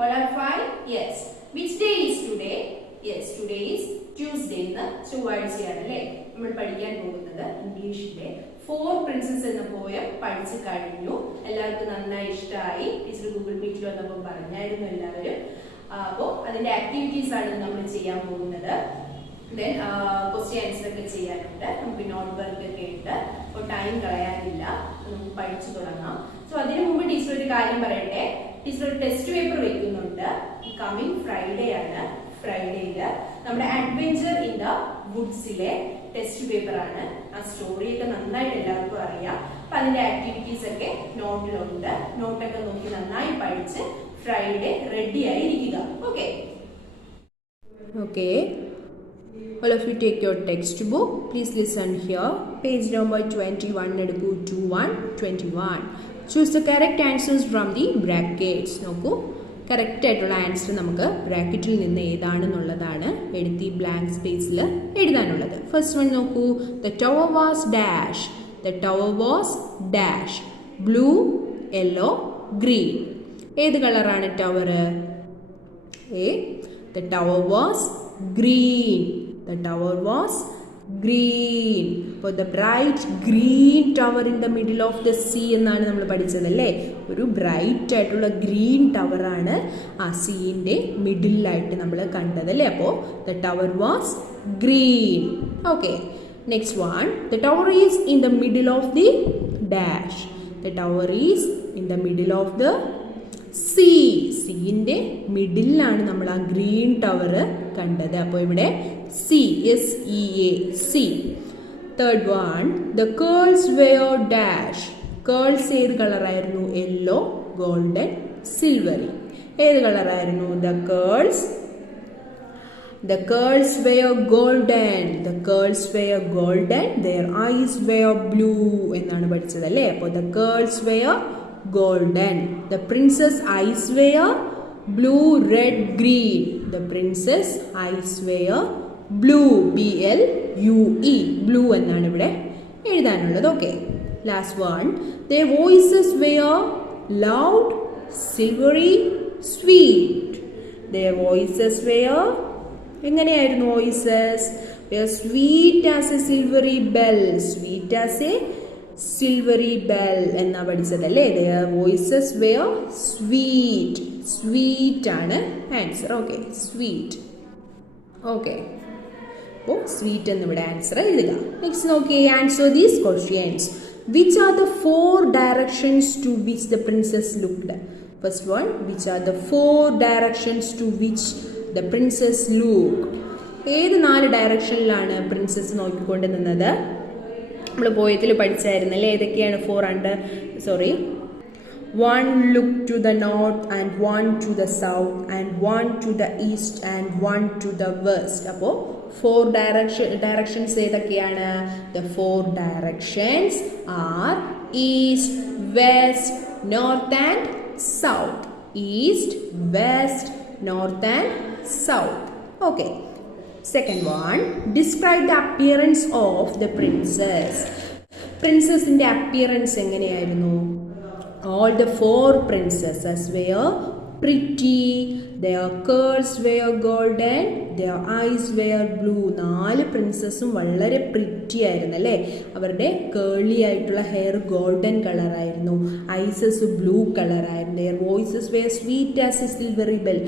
All are fine? Yes. Which day is today? Yes, today is Tuesday. ചൊവ്വാഴ്ചയാണല്ലേ നമ്മൾ പഠിക്കാൻ പോകുന്നത് ഇംഗ്ലീഷിലെ 4 Princes എന്ന പോയം പഠിച്ചു കഴിഞ്ഞു. എല്ലാവർക്കും നന്നായി ഇഷ്ടമായി. ടീച്ചർ ഗൂഗിൾ മീറ്റിൽ വന്നപ്പോൾ പറഞ്ഞായിരുന്നു എല്ലാവരും. അപ്പോൾ അതിന്റെ ആക്ടിവിറ്റീസ് ആണ് നമ്മൾ ചെയ്യാൻ പോകുന്നത്. ദെൻ ക്വസ്റ്റ്യൻ ആൻസർ ഒക്കെ ചെയ്യാനുണ്ട്. നമുക്ക് നോട്ട് വർക്ക് ഒക്കെ ഉണ്ട്. അപ്പോൾ ടൈം കളയാനില്ല, നമുക്ക് പഠിച്ചു തുടങ്ങാം. സോ അതിനു മുമ്പ് ടീച്ചർ ഒരു കാര്യം പറയട്ടെ. ടീച്ചർ ഒരു ടെസ്റ്റ് പേപ്പർ വെക്കുന്നുണ്ട്. ഈ കമ്മിങ് ഫ്രൈഡേ ആണ്. ഫ്രൈഡേയില് നമ്മുടെ അഡ്വെഞ്ചർ ഇൻ ദ വുഡ്സിലെ ടെസ്റ്റ് പേപ്പർ ആണ്. ആ സ്റ്റോറിയൊക്കെ നന്നായിട്ട് എല്ലാവർക്കും അറിയാം. അപ്പൊ അതിന്റെ ആക്ടിവിറ്റീസ് ഒക്കെ നോട്ടിലുണ്ട്. നോട്ടൊക്കെ നോക്കി നന്നായി പഠിച്ച് ഫ്രൈഡേ റെഡി ആയിരിക്കുക. Okay okay all of you take your textbook. Please listen here. Page number 21 എടുക്കൂ. 21. Choose the correct answers from the brackets. നോക്കൂ, കറക്റ്റ് ആയിട്ടുള്ള ആൻസർ നമുക്ക് ബ്രാക്കറ്റിൽ നിന്ന് ഏതാണെന്നുള്ളതാണ് എടുത്ത് ഈ ബ്ലാങ്ക് സ്പേസിൽ എഴുതാനുള്ളത്. ഫസ്റ്റ് വൺ നോക്കൂ. The tower was dash. The tower was dash. Blue, yellow, green. ഏത് കളറാണ് tower? A. The tower was green. The tower was green. For the bright green tower in the middle of the sea എന്നാണ് നമ്മൾ പഠിച്ചത് അല്ലേ. ഒരു bright ആയിട്ടുള്ള green tower ആണ് ആ സീന്റെ മിഡിലായിട്ട് നമ്മൾ കണ്ടത് അല്ലേ. അപ്പോൾ the tower was green. Okay. Next one. The tower is in the middle of the dash. The tower is in the middle of the sea. സീന്റെ മിഡിലാണ് നമ്മൾ ആ ഗ്രീൻ ടവർ കണ്ടത്. അപ്പോൾ ഇവിടെ sea, SEA, sea. Third one. The curls were dash. Curls ഏത് കളറായിരുന്നു? Yellow, golden, silvery. ഏത് കളറായിരുന്നു? The curls were golden. The curls were golden. Their eyes were blue എന്നാണ് പഠിച്ചത് അല്ലേ. അപ്പോൾ the curls were golden. The princess eyes were blue, red, green. The princess eyes were blue, BLUE, blue എന്നാണ് ഇവിടെ എഴുതാനുള്ളത്. Okay. Last one. Their voices were loud, silvery, sweet. Their voices were എങ്ങനെയായിരുന്നു? Voices were sweet as a silvery bell. Sweet as a silvery bell എന്നാ പഠിച്ചത് അല്ലേ. their voices were sweet. Sweet ആണ് answer. Okay, sweet. Okay, അപ്പോൾ sweet എന്നിവിടെ answer എഴുതുക. Next നോക്കിയേ. Answer these questions. Which are the 4 directions to which the princess looked? First one. Which are the 4 directions to which the princess looked? ഏത് 4 ഡയറക്ഷനിലാണ് princess നോക്കിക്കൊണ്ട് നിന്നത്? നമ്മൾ പോയത്തിൽ പഠിച്ചായിരുന്നല്ലേ. ഏതൊക്കെയാണ്? 1 look to the north and 1 to the south and 1 to the east and 1 to the west. അപ്പോൾ 4 directions ഏതൊക്കെയാണ്? The 4 directions are east, west, north and south. East, west, north and south. Okay. Second one. Describe the appearance of the princess. Princessന്റെ appearance എങ്ങനെയായിരുന്നു? All the 4 princesses were pretty. Their curls were golden. Their eyes were blue. 4 princesസും വളരെ pretty ആയിരുന്നു അല്ലേ. അവരുടെ കേളി ആയിട്ടുള്ള hair golden കളറായിരുന്നു. Eyes blue കളറായിരുന്നു. Their voices were sweet as a silvery bell.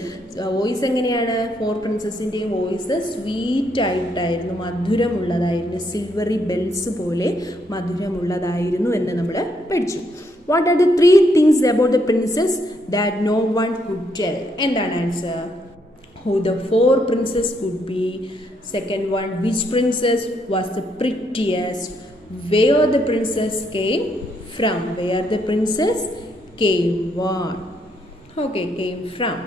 Voice എങ്ങനെയാണ്? 4 princessന്റെയും വോയിസ് സ്വീറ്റ് ആയിട്ടായിരുന്നു, മധുരമുള്ളതായിരുന്നു. സിൽവറി ബെൽസ് പോലെ മധുരമുള്ളതായിരുന്നു എന്ന് നമ്മൾ പഠിച്ചു. What are the 3 things about the princess that no one could tell? എന്താണ് answer? Who the 4 princes could be. Second one. Which princess was the prettiest? Where the princess came from. Where the princess came from. Okay, came from.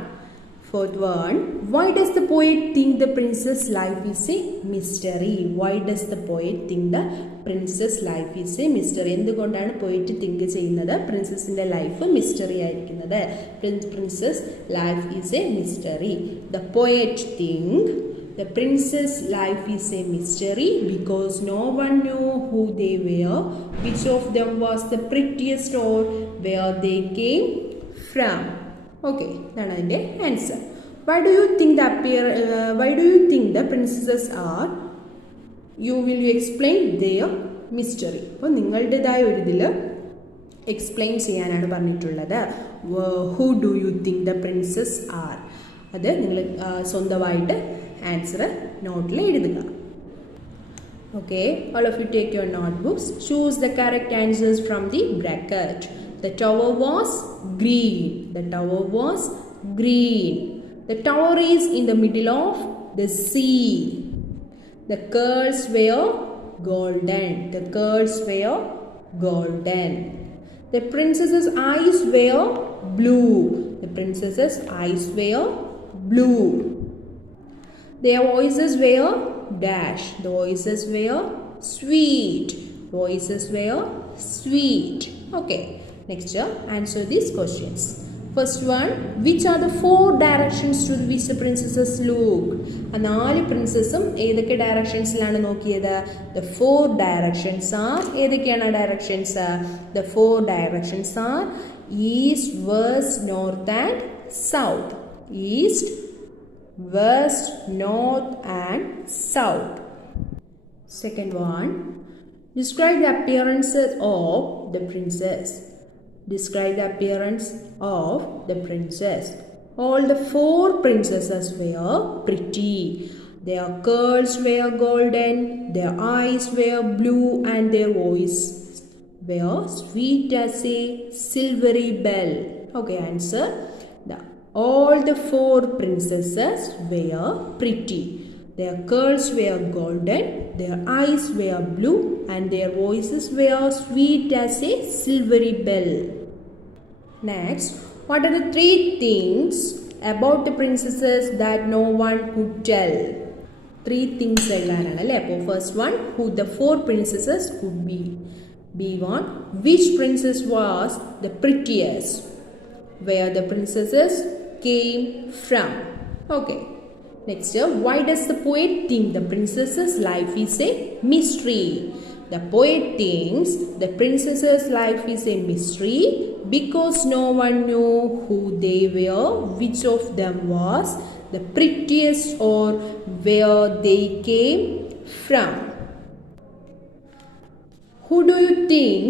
Fourth one. Why does the poet think the princess life is a mystery? Why does the poet think the princess life is a mystery? എന്തുകൊണ്ടാണ് പോയിറ്റ് think ചെയ്യുന്നത് പ്രിൻസസിന്റെ life mystery ആയിരിക്കുന്നത്? Princess life is A mystery. The poet think the princess life is a mystery because no one knew who they were, which of them was the prettiest or where they came from. Okay, ഇതാണ് അതിൻ്റെ answer. Why do you think the princesses are? You will explain their mystery. അപ്പോൾ നിങ്ങളുടേതായ ഒരു ഇതിൽ explain ചെയ്യാനാണ് പറഞ്ഞിട്ടുള്ളത്. Who do you think the princess are? അത് നിങ്ങൾ സ്വന്തമായിട്ട് ആൻസർ നോട്ടിൽ എഴുതുക. Okay, all of you take your notebooks. Choose the correct answers from the bracket. The tower was green. The tower was green. The tower is in the middle of the sea. The curls were golden. The curls were golden. The princess's eyes were blue. The princess's eyes were blue. Their voices were dash. The voices were sweet. Voices were sweet. Okay, next answer these questions. First one, which are the 4 directions to which the princesses look? ആ 4 പ്രിൻസസും ഏതൊക്കെ ഡയറക്ഷൻസിലാണ് നോക്കിയത്? The 4 directions are, ഏതൊക്കെയാണ് directions? The 4 directions are east, west, north and south. East, west, north and south. Second one, describe the appearances of the princess. Describe the appearance of the princess. All the 4 princesses were pretty. Their curls were golden, their eyes were blue, and their voice were sweet as a silvery bell. Okay, answer. All the 4 princesses were pretty. Their curls were golden, their eyes were blue, and their voices were sweet as a silvery bell. Next, what are the 3 things about the princesses that no one could tell? 3 things എഴുതാനാണ് അല്ലേ? അപ്പോൾ first one, who the 4 princesses could be. B1, which princess was the prettiest? Where the princesses came from. Okay. Next, why does the poet think the princess's life is a mystery? The poet thinks the princess's life is a mystery because no one knew who they were, which of them was the prettiest, or where they came from. Who do you think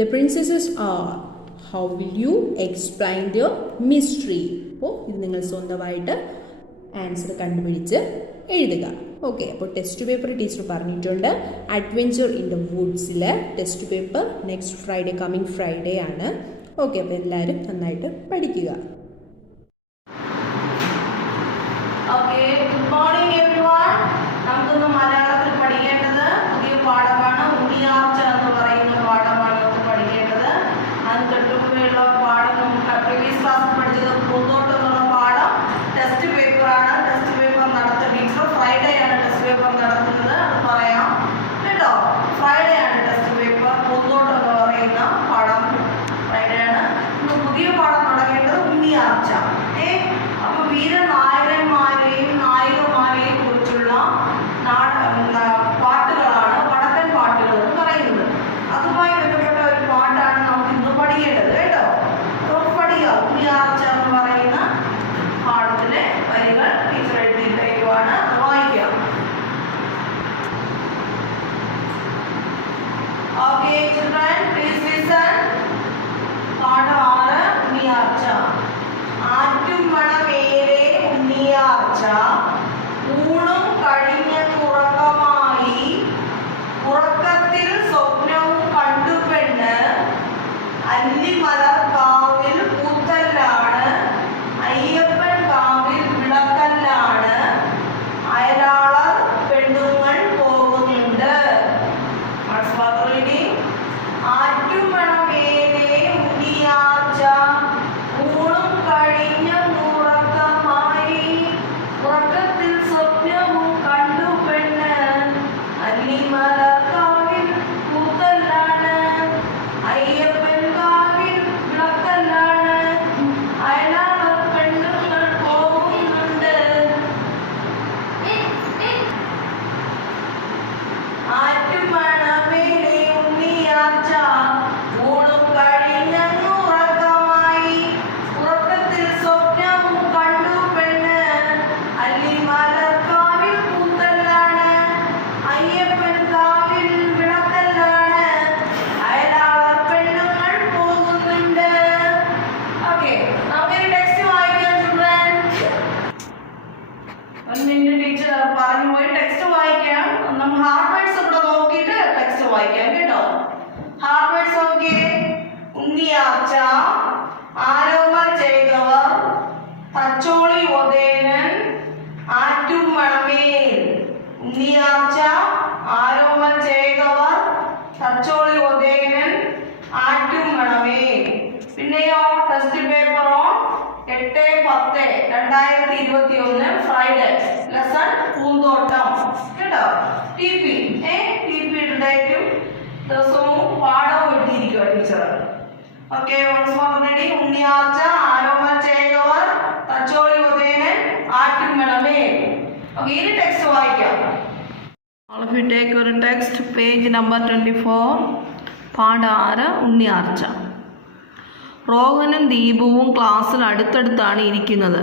the princesses are? How will you explain their mystery? അപ്പോൾ ഇത് നിങ്ങൾ സ്വന്തമായിട്ട് answer കണ്ടുപിടിച്ച് എഴുതുക. Okay, അപ്പോൾ test paper teacher പറഞ്ഞിട്ടുണ്ട്. Adventure in the വുഡ്സിൽ test paper next Friday, coming Friday ആണ്. ഓക്കെ, അപ്പോൾ എല്ലാവരും നന്നായിട്ട് പഠിക്കുക. Okay, good morning everyone. നമുക്കൊന്ന് മലയാളത്തിൽ പഠിക്കേണ്ടത് പുതിയ പാഠമാണ്. ഉണ്ണിയാർച്ച എന്ന് പറയുന്ന പാഠമാണ് നമുക്ക് പഠിക്കേണ്ടത്. അതിന് തൊട്ടുമുള്ള പാഠം നമുക്ക് പ്രീവിയസ് ക്ലാസ്സിൽ പഠിച്ചത് പൂന്തോട്ടം എന്നുള്ള പാഠം ടെസ്റ്റ് പേപ്പറാണ്. ടെസ്റ്റ് പേപ്പർ നടത്തുന്ന ടീച്ചർ ഫ്രൈഡേ ആണ് ടെസ്റ്റ് പേപ്പർ നടത്തുന്നത്, അത് പറയാം കേട്ടോ. ഫ്രൈഡേ ആണ് ടെസ്റ്റ് പേപ്പർ. പൂന്തോട്ടം എന്ന് പറയുന്ന പാഠം ഫ്രൈഡേ ആണ്. ഇന്ന് പുതിയ പാഠം തുടങ്ങേണ്ടത് ഉണ്ണിയാർച്ച. അപ്പൊ വീരനായകന്മാരെയും നായികമാരെയും കുറിച്ചുള്ള പാട്ടുകളാണ് വടക്കൻ പാട്ടുകൾ എന്ന് പറയുന്നത്. അതുമായി ബന്ധപ്പെട്ട ഒരു പാട്ടാണ് നമുക്ക് ഇന്ന് പഠിക്കേണ്ടത് കേട്ടോ. നമുക്ക് പഠിക്കാം. ഉണ്ണിയാർച്ച എന്ന് പറയുന്ന പാഠത്തിലെ വരികൾ ടീച്ചർ എഴുതിയിരിക്കുകയാണ്, വായിക്കാം. Okay, children, please listen. പാഠം 6, ഉണ്ണിയാർച്ച. ആറ്റുമണമേരെ ഉണ്ണിയാർച്ച, ഊണും കഴിഞ്ഞുറക്കമായി, ഉറക്കത്തിൽ സ്വപ്നവും കണ്ടു പെണ്ണ്, അല്ലിമലർക്കാവിൽ കൂത്തല്ലാണ്, അയ്യപ്പൻ കാവിൽ വിളക്കല്ലാണ്, അയലാളർ പെണ്ണുങ്ങൾ പോകുന്നുണ്ട്. ആറ്റുമണമേരെ ഉണ്ണിയാർച്ച, ഊണും കഴിഞ്ഞ ഉറക്കമായി, ഉറക്ക ഉണ്ണിയാർച്ച, ആരോമൽ ചേകവർ, തച്ചോളി ഉദയനൻ, ആറ്റും മണമേൽ. പിന്നെയോ ടെസ്റ്റ് പേപ്പറോ 8/10/2021 ഫ്രൈഡേ ലെസൺ പൂന്തോട്ടം കേട്ടോ. TP ഡേറ്റും ദിവസവും പാഠവും എഴുതിയിരിക്കുക teacher. Okay, once more ready. Unniyarcha, Aromal Chekavar, Thacholi Udayanan, Attummanamel. Okay, ഇനി ടെക്സ്റ്റ് വായിക്കാം. All of you take your text, page number 24, പാഠം 6, ഉണ്ണിയാർച്ച. റോഹനും ദീപുവും ക്ലാസ്സിൽ അടുത്തടുത്താണ് ഇരിക്കുന്നത്.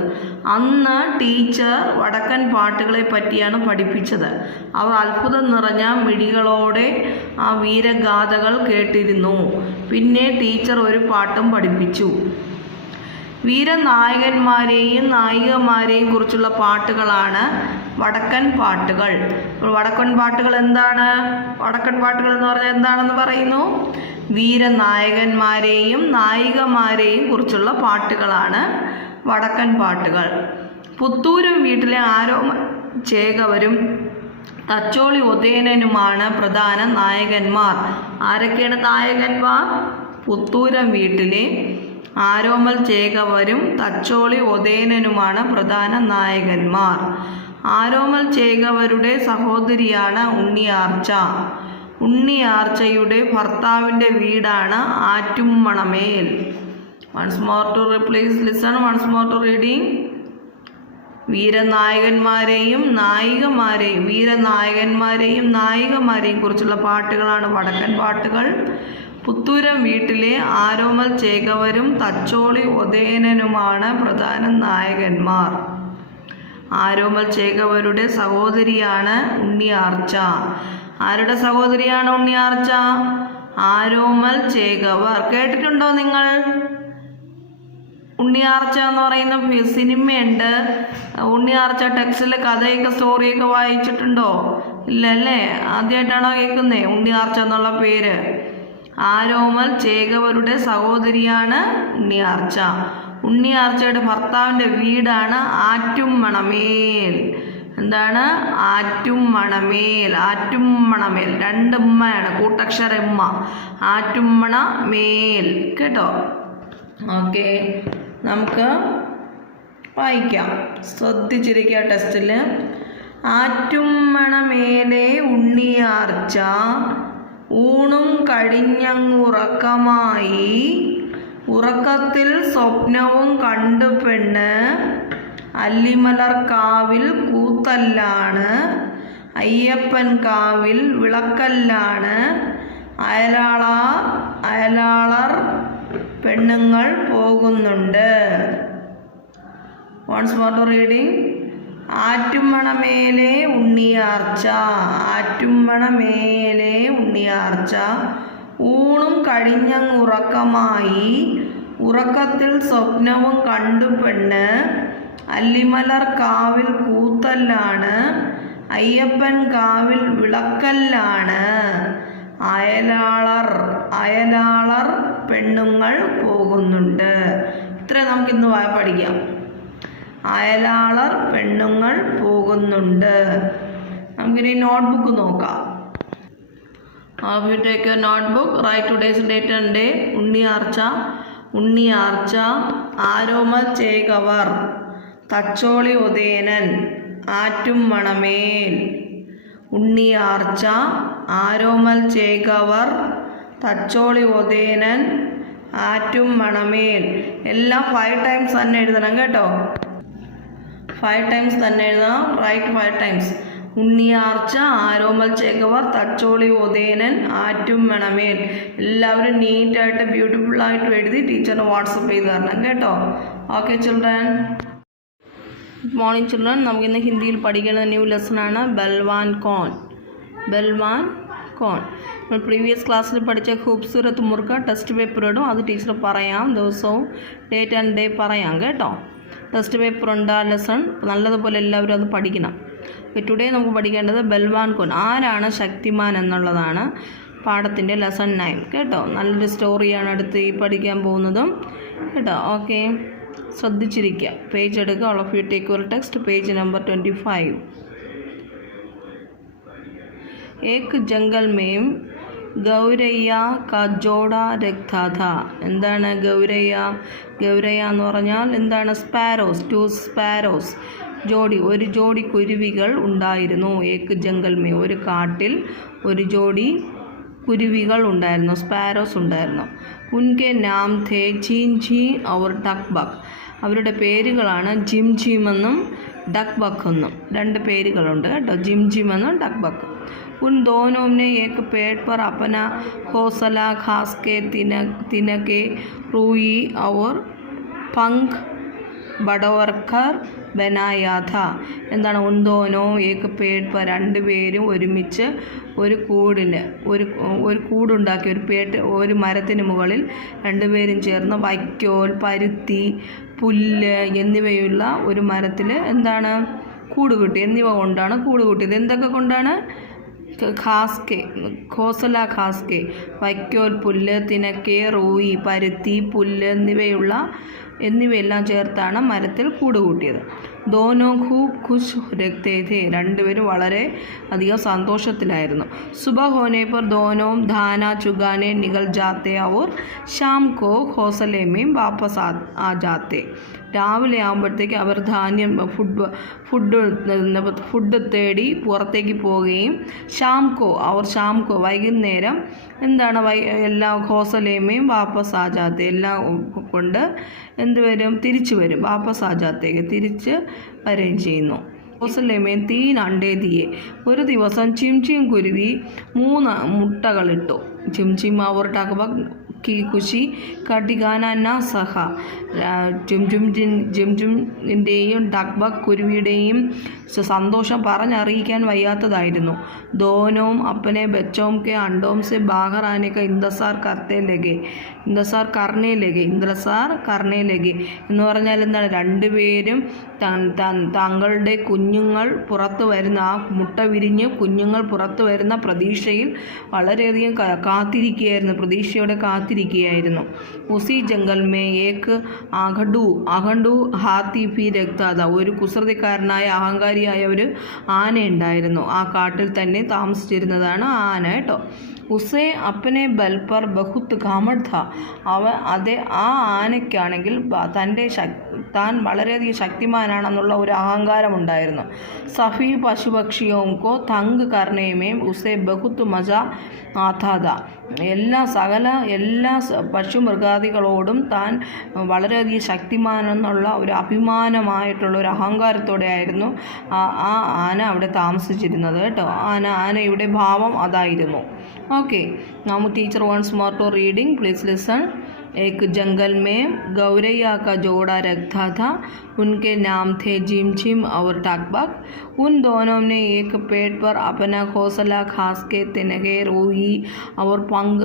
അന്ന് ടീച്ചർ വടക്കൻ പാട്ടുകളെ പറ്റിയാണ് പഠിപ്പിച്ചത്. അവർ അത്ഭുതം നിറഞ്ഞ മിഴികളോടെ ആ വീരഗാഥകൾ കേട്ടിരുന്നു. പിന്നെ ടീച്ചർ ഒരു പാട്ടും പഠിപ്പിച്ചു. വീരനായകന്മാരെയും നായികമാരെയും കുറിച്ചുള്ള പാട്ടുകളാണ് വടക്കൻ പാട്ടുകൾ. വടക്കൻ പാട്ടുകൾ എന്താണ്? വടക്കൻ പാട്ടുകൾ എന്ന് പറഞ്ഞാൽ എന്താണെന്ന് പറയുന്നു? വീരനായകന്മാരെയും നായികമാരെയും കുറിച്ചുള്ള പാട്ടുകളാണ് വടക്കൻ പാട്ടുകൾ. പുത്തൂരും വീട്ടിലെ ആരോമൽ ചേകവരും തച്ചോളി ഉദയനനുമാണ് പ്രധാന നായകന്മാർ. ആരൊക്കെയാണ് നായകന്മാർ? പുത്തൂരം വീട്ടിലെ ആരോമൽ ചേകവരും തച്ചോളി ഉദയനനുമാണ് പ്രധാന നായകന്മാർ. ആരോമൽ ചേകവരുടെ സഹോദരിയാണ് ഉണ്ണിയാർച്ച. ഉണ്ണിയാർച്ചയുടെ ഭർത്താവിൻ്റെ വീടാണ് Attummanamel. Once more to please listen once more to reading. വീരനായകന്മാരെയും നായികമാരെയും കുറിച്ചുള്ള പാട്ടുകളാണ് വടക്കൻ പാട്ടുകൾ. പുത്തൂരം വീട്ടിലെ ആരോമൽ ചേകവരും തച്ചോളി ഉദയനനുമാണ് പ്രധാന നായകന്മാർ. ആരോമൽ ചേകവരുടെ സഹോദരിയാണ് ഉണ്ണിയാർച്ച. ആരുടെ സഹോദരിയാണ് ഉണ്ണിയാർച്ച? ആരോമൽ ചേകവർ. കേട്ടിട്ടുണ്ടോ നിങ്ങൾ? ഉണ്ണിയാർച്ച എന്ന് പറയുന്ന സിനിമയുണ്ട്. ഉണ്ണിയാർച്ച ടെക്സ്റ്റിൽ കഥയൊക്കെ സ്റ്റോറിയൊക്കെ വായിച്ചിട്ടുണ്ടോ? ഇല്ലല്ലേ, ആദ്യമായിട്ടാണോ കേൾക്കുന്നേ ഉണ്ണിയാർച്ച എന്നുള്ള പേര്? ആരോമൽ ചേകവരുടെ സഹോദരിയാണ് ഉണ്ണിയാർച്ച. ഉണ്ണിയാർച്ചയുടെ ഭർത്താവിൻ്റെ വീടാണ് ആറ്റുമ്മണമേൽ. എന്താണ്? ആറ്റുമ്മണമേൽ. ആറ്റുമ്മണമേൽ 2 ഉമ്മയാണ്, കൂട്ടക്ഷര ഉമ്മ. ആറ്റുമ്മണമേൽ കേട്ടോ. ഓക്കെ, നമുക്ക് വായിക്കാം. ശ്രദ്ധിച്ചിരിക്കുക ടെസ്റ്റിൽ. ആറ്റുമ്മണമേലെ ഉണ്ണിയാർച്ച ഊണും കഴിഞ്ഞങ്ങുറക്കമായി, ഉറക്കത്തിൽ സ്വപ്നവും കണ്ടു പെണ്ണ്, അല്ലിമലർക്കാവിൽ കൂത്തല്ലാണ്, അയ്യപ്പൻ കാവിൽ വിളക്കല്ലാണ്, അയലാളർ പെണ്ണുങ്ങൾ പോകുന്നുണ്ട്. Once more to reading. ആറ്റുമ്മണമേലെ ഉണ്ണിയാർച്ച, ആറ്റുമ്മണമേലെ ഉണ്ണിയാർച്ച ഊണും കഴിഞ്ഞങ്ങുറക്കമായി, ഉറക്കത്തിൽ സ്വപ്നവും കണ്ടു പെണ്ണ്, അല്ലിമലർ കാവിൽ കൂത്തല്ലാണ്, അയ്യപ്പൻ കാവിൽ വിളക്കല്ലാണ്, അയലാളർ പെണ്ണുങ്ങൾ പോകുന്നുണ്ട്. ഇത്രയും നമുക്കിന്ന് പഠിക്കാം. അയലാളർ പെണ്ണുങ്ങൾ പോകുന്നുണ്ട്. നമുക്കിനി നോട്ട്ബുക്ക് നോക്കാം. You take your notebook, write today's date and day. Unniyarcha, Aromal Chekavar, Thacholi Udayanan, ആറ്റുമ്മണമേൽ. Unniyarcha, Aromal Chekavar, Thacholi Udayanan, ആറ്റുമ്മണമേൽ. എല്ലാം 5 times തന്നെ എഴുതണം കേട്ടോ. 5 times തന്നെ എഴുതാം. Write 5 times. ഉണ്ണിയാർച്ച, ആരോമൽ ചേകവർ, തച്ചോളി ഉദയനൻ, ആറ്റുമ്മണമേൽ. എല്ലാവരും നീറ്റായിട്ട് ബ്യൂട്ടിഫുള്ളായിട്ട് എഴുതി ടീച്ചറിന് വാട്സപ്പ് ചെയ്ത് തരണം കേട്ടോ. Okay children. Good morning children. നമുക്കിന്ന് ഹിന്ദിയിൽ പഠിക്കേണ്ട ന്യൂ ലെസണാണ് ബൽവാൻ കോൺ. നമ്മൾ പ്രീവിയസ് ക്ലാസ്സിൽ പഠിച്ച ഖൂബ്സൂരത്ത് മുർക്ക ടെസ്റ്റ് പേപ്പർ ഇടും. അത് ടീച്ചർ പറയാം, ദിവസവും ഡേറ്റ് ആൻഡ് ഡേ പറയാം കേട്ടോ. ടെസ്റ്റ് പേപ്പർ ഉണ്ട്, ലെസൺ നല്ലതുപോലെ എല്ലാവരും അത് പഠിക്കണം. ടുഡേ നമുക്ക് പഠിക്കേണ്ടത് ബൽവാൻ കോൺ, ആരാണ് ശക്തിമാൻ എന്നുള്ളതാണ് പാഠത്തിൻ്റെ ലെസൺ 9 കേട്ടോ. നല്ലൊരു സ്റ്റോറിയാണ് അടുത്ത് ഈ പഠിക്കാൻ പോകുന്നതും കേട്ടോ. ഓക്കെ, ശ്രദ്ധിച്ചിരിക്കുക. പേജ് എടുക്കുക. All of you take your text, page number 25. ഏക് ജംഗൽ മേം ഗൗരയ്യ കാ ജോഡ രഖ്താ ഥാ. എന്താണ് ഗൗരയ്യ? ഗൗരയ്യ എന്ന് പറഞ്ഞാൽ എന്താണ്? സ്പാരോസ്, 2 സ്പാരോസ്, ഒരു ജോഡി കുരുവികൾ ഉണ്ടായിരുന്നു. ഏക് ജംഗൽ മേ, ഒരു കാട്ടിൽ ഒരു ജോഡി കുരുവികൾ ഉണ്ടായിരുന്നു, സ്പാരോസ് ഉണ്ടായിരുന്നു. ഉൻകെ നാം ഥേ ജിൻ ജിൻ ഔർ ഡക് ബക്. അവരുടെ പേരുകളാണ് ജിം ജിം എന്നും ഡക് ബക് എന്നും. 2 പേരുകളുണ്ട് കേട്ടോ, ജിം ജിം എന്നും ഡക് ബക്. उन दोनों ने एक पेड़ पर अपना घोंसला घास के तिनके रूई और पंख बड़वरकर बनाया था. എന്താണ്? ഉന്തോനോ ഏക്ക് പേട് പർ, 2 പേരും ഒരുമിച്ച് ഒരു കൂടുണ്ടാക്കി, ഒരു മരത്തിന് മുകളിൽ 2 പേരും ചേർന്ന് വൈക്കോൽ, പരുത്തി, പുല്ല് എന്നിവയുള്ള ഒരു മരത്തിൽ എന്താണ് കൂട് കൂട്ടി. എന്നിവ കൊണ്ടാണ് കൂട് കൂട്ടിയത്. എന്തൊക്കെ കൊണ്ടാണ്? ഘോസല ഘാസ്കെ, വൈക്കോൽ, പുല്ല്, തിനക്കെ, റൂയി, പരുത്തി, പുല്ല് എന്നിവയെല്ലാം ചേർത്താണ് മരത്തിൽ കൂടുകൂട്ടിയത്. ദോനോ ഖൂബ് ഖുശ് രഖ്തേ ഥേ. 2 പേരും വളരെ അധികം സന്തോഷത്തിലായിരുന്നു. സുബഹ ഹോനെ പർ ദോനോ ധാന ചുഗാനെ നികൽ ജാത്തെ ഔർ ശാം കോ ഘോസലെ മേം വാപ്പസ് ആ ജാത്തെ. രാവിലെ ആകുമ്പോഴത്തേക്ക് അവർ ധാന്യം ഫുഡ് തേടി പുറത്തേക്ക് പോവുകയും ഷാം കോ വൈകുന്നേരം എന്താണ് എല്ലാം ഘോസലേമയും വാപ്പസ് ആജാത്തെ എല്ലാം കൊണ്ട് എന്തുവരും? തിരിച്ചു വരും. വാപ്പസ് ആജാത്തേക്ക് തിരിച്ച് വരികയും ചെയ്യുന്നു. ഘോസലേമേ 3 അണ്ടേ ദിയെ. ഒരു ദിവസം ചിംചിം കുരുവി 3 മുട്ടകളിട്ടു. ചിംചിം അവർ ടക്ബക് की खुशी का ठिकाना न सहा. ജിംജിമിൻ്റെയും ഡക്ബക് കുരുവിയുടെയും സന്തോഷം പറഞ്ഞറിയിക്കാൻ വയ്യാത്തതായിരുന്നു. ദോനോം അപ്പനെ ബച്ചോം കെ അണ്ടോം സെ ബാഹർ ആനെ ക ഇന്തസാർ കർണേ ലഗെ എന്ന് പറഞ്ഞാൽ എന്താണ്? 2 പേരും തങ്ങളുടെ കുഞ്ഞുങ്ങൾ പുറത്തു വരുന്ന, ആ മുട്ട വിരിഞ്ഞ് കുഞ്ഞുങ്ങൾ പുറത്തു വരുന്ന പ്രതീക്ഷയിൽ വളരെയധികം പ്രതീക്ഷയോടെ കാത്തിരിക്കുകയായിരുന്നു. ഉസി ജംഗൽ മേ ഏക്ക് അഖണ്ഡു ഹാത്തി ഭി രഖ്താ ഥാ. ഒരു കുസൃതിക്കാരനായ അഹങ്കാരിയായ ഒരു ആന ഉണ്ടായിരുന്നു. ആ കാട്ടിൽ തന്നെ താമസിച്ചിരുന്നതാണ് ആ ആന കേട്ടോ. ഉസേ അപ്പനെ ബൽ പർ ബഹുത്ത് ഘമഡ് ഥാ. ആ ആനയ്ക്കാണെങ്കിൽ താൻ വളരെയധികം ശക്തിമാനാണെന്നുള്ള ഒരു അഹങ്കാരമുണ്ടായിരുന്നു. സഫി പശുപക്ഷിയോം കോ തങ് കർണേമേം ഉസേ ബഹുത്ത് മജ ആഥാ ഥാ. എല്ലാ പശുമൃഗാദികളോടും താൻ വളരെയധികം ശക്തിമാനെന്നുള്ള ഒരു അഭിമാനമായിട്ടുള്ള ഒരു അഹങ്കാരത്തോടെയായിരുന്നു ആ ആന അവിടെ താമസിച്ചിരുന്നത് കേട്ടോ. ആനയുടെ ഭാവം അതായിരുന്നു. Okay, now teacher wants more to reading. Please listen. एक जंगल में गौरैया का जोड़ा रखता था. उनके नाम थे जिम जिम और टकबक. उन दोनों ने एक पेड़ पर अपना घोंसला घास के तिनके, रूई और पंख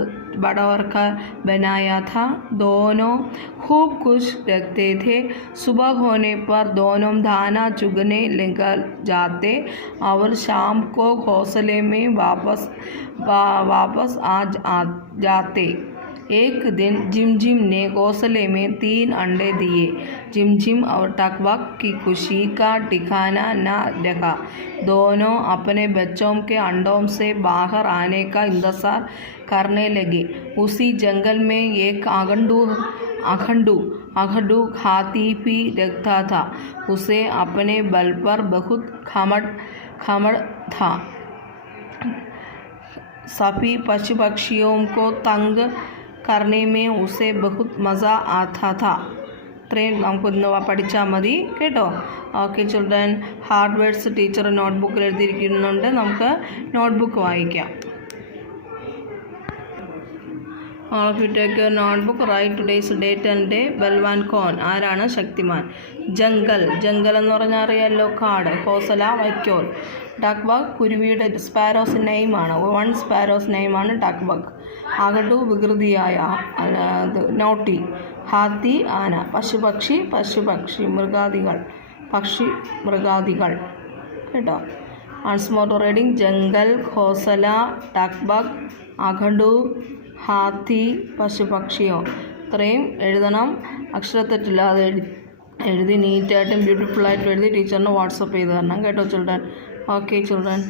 बढ़ाकर बनाया था. दोनों खूब खुश रहते थे. सुबह होने पर दोनों दाना चुगने निकल जाते और शाम को घोंसले में वापस आ जाते. एक दिन जिमजिम ने घोंसले में 3 अंडे दिए. जिमजिम और टकबक की खुशी का ठिकाना न रहा. दोनों अपने बच्चों के अंडों से बाहर आने का इंतजार करने लगे. उसी जंगल में एक अखंडू हाथी भी रहता था. उसे अपने बल पर बहुत घमंड था. सभी पशु पक्षियों को तंग करने में उसे बहुत मज़ा आता था. ഇത്രയും നമുക്കൊന്ന് പഠിച്ചാൽ മതി കേട്ടോ. Okay children, hard words teacher നോട്ട്ബുക്കിൽ എഴുതിയിരിക്കുന്നുണ്ട്. നമുക്ക് നോട്ട്ബുക്ക് വായിക്കാം. All of you take your notebook, write today's date and day. Balwan Khan, ആരാണ്? ശക്തിമാൻ. ജംഗൽ എന്ന് പറഞ്ഞാൽ അറിയാമല്ലോ, കാട്. ഹോസല, വൈക്കോൽ. ടക്ബക് കുരുവിയുടെ സ്പാരോസ് നെയിമാണ്. 1 സ്പാരോസ് നെയിമാണ് ടക്ബക്. അകടു വികൃതിയായ നോട്ടി. ഹാത്തി ആന. പശുപക്ഷി മൃഗാദികൾ കേട്ടോ. ആൻസ്മോർ റീഡിംഗ്. ജംഗൽ, ഘോസല, ടക്ബക്, അഖണ്ഡു, ഹാത്തി, പശുപക്ഷിയോ. ഇത്രയും എഴുതണം. അക്ഷരത്തെറ്റില്ലാതെ എഴുതി നീറ്റായിട്ടും ബ്യൂട്ടിഫുള്ളായിട്ടും എഴുതി ടീച്ചറിന് വാട്സപ്പ് ചെയ്ത് തരണം കേട്ടോ ചിൽഡ്രൻ. Okay children.